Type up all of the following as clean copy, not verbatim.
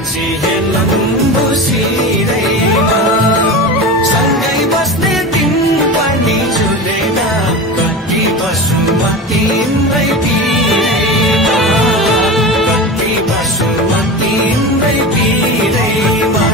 लम्सी हेर्लम बुसिँदैमा सँगै बस्ने दिन पनि झुलेन कति बसु म तिम्रै पिरैमा कति बसु म तिम्रै पिरैमा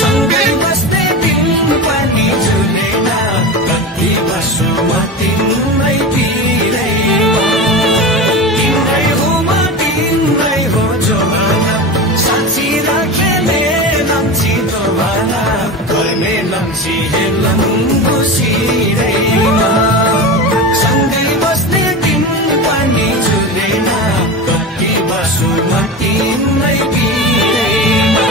सँगै बस्ने दिन पनि झुलेन कति बसु म तिम्रै पिरैमा तिम्रै हो म तिम्रै हो जोवाना साँच्ची राखेले लम्ची दोबाना घरमै लम्ची हेर्लम बुसिँदैमा सँगै बस्ने दिन पनि झुलेन कति बसु म तिम्रै पिरैमा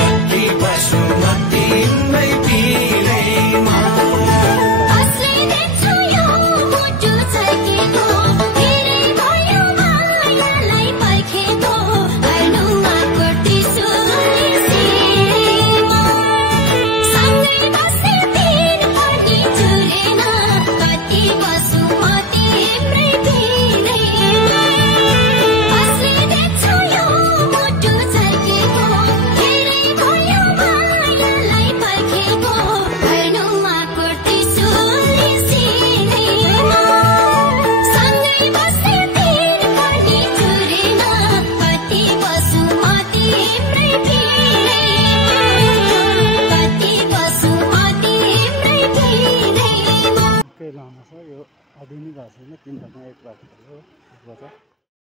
कति बसु म तिम्रै पिरैमा यो आधुनिक भाषामा 3 ठाउँमा एक